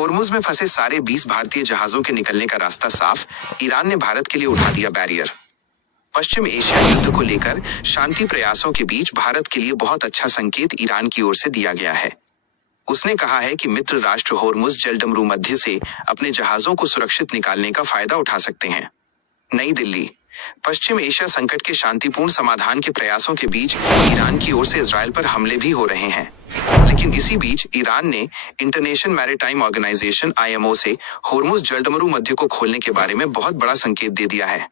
होर्मुज में फंसे सारे 20 भारतीय जहाजों के निकलने का रास्ता साफ, ईरान ने भारत के लिए उठा दिया बैरियर। पश्चिम एशिया युद्ध को लेकर शांति प्रयासों के बीच भारत के लिए बहुत अच्छा संकेत ईरान की ओर से दिया गया है। उसने कहा है कि मित्र राष्ट्र होर्मुज जलडमरू मध्य से अपने जहाजों को सुरक्षित निकालने का फायदा उठा सकते हैं। नई दिल्ली। पश्चिम एशिया संकट के शांतिपूर्ण समाधान के प्रयासों के बीच ईरान की ओर से इजरायल पर हमले भी हो रहे हैं। लेकिन इसी बीच ईरान ने इंटरनेशनल मैरीटाइम ऑर्गेनाइजेशन (IMO) से होर्मुज जलडमरू मध्य को खोलने के बारे में बहुत बड़ा संकेत दे दिया है।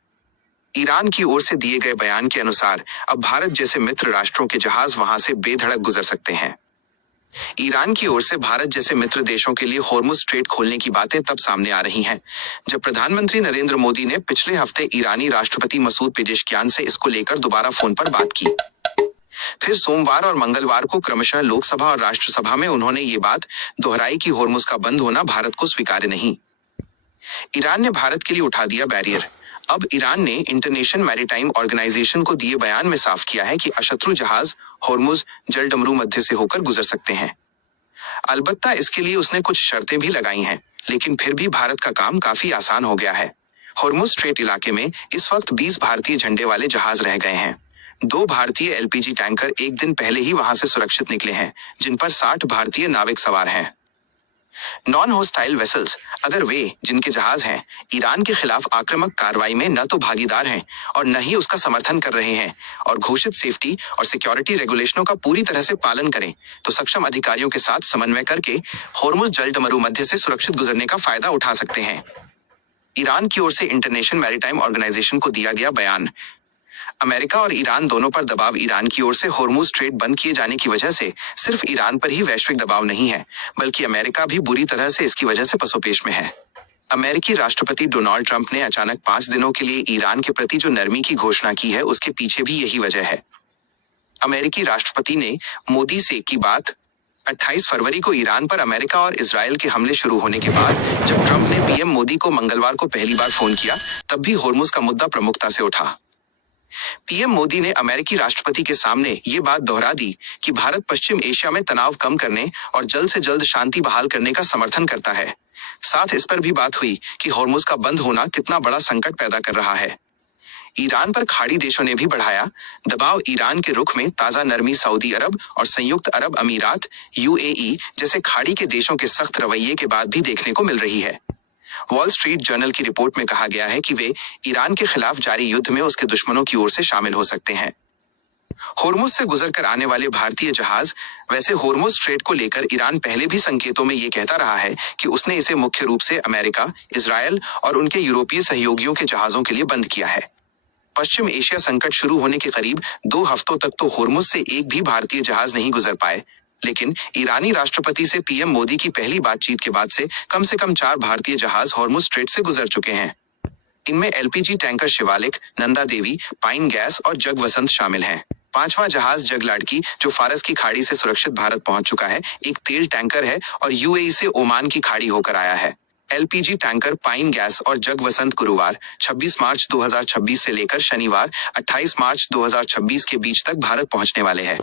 ईरान की ओर से दिए गए बयान के अनुसार अब भारत जैसे मित्र राष्ट्रों के जहाज वहां से बेधड़क गुजर सकते हैं। ईरान की ओर से भारत जैसे मित्र देशों के लिए होर्मुज स्ट्रेट खोलने की बातें तब सामने आ रही हैं जब प्रधानमंत्री नरेंद्र मोदी ने पिछले हफ्ते ईरानी राष्ट्रपति मसूद पेजेश्कियान से इसको लेकर दोबारा फोन पर बात की। फिर सोमवार और मंगलवार को क्रमशः लोकसभा और राष्ट्रसभा में उन्होंने ये बात दोहराई कि होर्मुज का बंद होना भारत को स्वीकार्य नहीं। ईरान ने भारत के लिए उठा दिया बैरियर। अब ईरान ने इंटरनेशनल मैरीटाइम ऑर्गेनाइजेशन को दिए बयान में साफ किया है कि अशत्रु जहाज होर्मुज जलडमरू मध्य से होकर गुजर सकते हैं। अलबत्ता इसके लिए उसने कुछ शर्तें भी लगाई हैं, लेकिन फिर भी भारत का काम काफी आसान हो गया है। होर्मुज स्ट्रेट इलाके में इस वक्त 20 भारतीय झंडे वाले जहाज रह गए हैं। 2 भारतीय LPG टैंकर एक दिन पहले ही वहां से सुरक्षित निकले हैं, जिन पर 60 भारतीय नाविक सवार हैं। नॉन होस्टाइल वेसल्स, अगर वे जिनके जहाज हैं ईरान के खिलाफ आक्रामक कार्रवाई में न तो भागीदार हैं और न ही उसका समर्थन कर रहे हैं और घोषित सेफ्टी और सिक्योरिटी रेगुलेशनों का पूरी तरह से पालन करें, तो सक्षम अधिकारियों के साथ समन्वय करके होर्मुज जलडमरू मध्य से सुरक्षित गुजरने का फायदा उठा सकते हैं। ईरान की ओर से इंटरनेशनल मैरीटाइम ऑर्गेनाइजेशन को दिया गया बयान। अमेरिका और ईरान दोनों पर दबाव। ईरान की ओर से होर्मुज स्ट्रेट बंद किए जाने की वजह से सिर्फ ईरान पर ही वैश्विक दबाव नहीं है, बल्कि अमेरिका भी बुरी तरह से इसकी वजह से पसोपेश में है। अमेरिकी राष्ट्रपति डोनाल्ड ट्रंप ने अचानक 5 दिनों के लिए ईरान के प्रति जो नरमी की घोषणा की है, उसके पीछे भी यही वजह है। अमेरिकी राष्ट्रपति ने मोदी से की बात 28 फरवरी को ईरान पर अमेरिका और इजरायल के हमले शुरू होने के बाद जब ट्रंप ने PM मोदी को मंगलवार को पहली बार फोन किया, तब भी होर्मुज का मुद्दा प्रमुखता से उठा। PM मोदी ने अमेरिकी राष्ट्रपति के सामने ये बात दोहरा दी कि भारत पश्चिम एशिया में तनाव कम करने और जल्द से जल्द शांति बहाल करने का समर्थन करता है। साथ इस पर भी बात हुई कि होर्मुज का बंद होना कितना बड़ा संकट पैदा कर रहा है। ईरान पर खाड़ी देशों ने भी बढ़ाया दबाव। ईरान के रुख में ताजा नरमी सऊदी अरब और संयुक्त अरब अमीरात UAE जैसे खाड़ी के देशों के सख्त रवैये के बाद भी देखने को मिल रही है। वॉल स्ट्रीट जर्नल की रिपोर्ट में कहा गया है कि वे ईरान के खिलाफ जारी युद्ध में उसके दुश्मनों की ओर से शामिल हो सकते हैं। होर्मुज से गुजरकर आने वाले भारतीय जहाज। वैसे होर्मुज स्ट्रेट को लेकर ईरान पहले भी संकेतों में ये कहता रहा है कि उसने इसे मुख्य रूप से अमेरिका, इजरायल और उनके यूरोपीय सहयोगियों के जहाजों के लिए बंद किया है। पश्चिम एशिया संकट शुरू होने के करीब 2 हफ्तों तक तो होर्मुज से एक भी भारतीय जहाज नहीं गुजर पाए, लेकिन ईरानी राष्ट्रपति से PM मोदी की पहली बातचीत के बाद से कम 4 भारतीय जहाज होर्मुज स्ट्रेट से गुजर चुके हैं। इनमें LPG tanker Shivalik, Nanda Devi, pine gas और जग वसंत शामिल हैं। 5वां जहाज जग लाडकी, जो फारस की खाड़ी से सुरक्षित भारत पहुंच चुका है, एक तेल टैंकर है और UAE से ओमान की खाड़ी होकर आया है। LPG टैंकर पाइन गैस और जग वसंत गुरुवार 26 मार्च 2026 से लेकर शनिवार 28 मार्च 2026 के बीच तक भारत पहुंचने वाले हैं।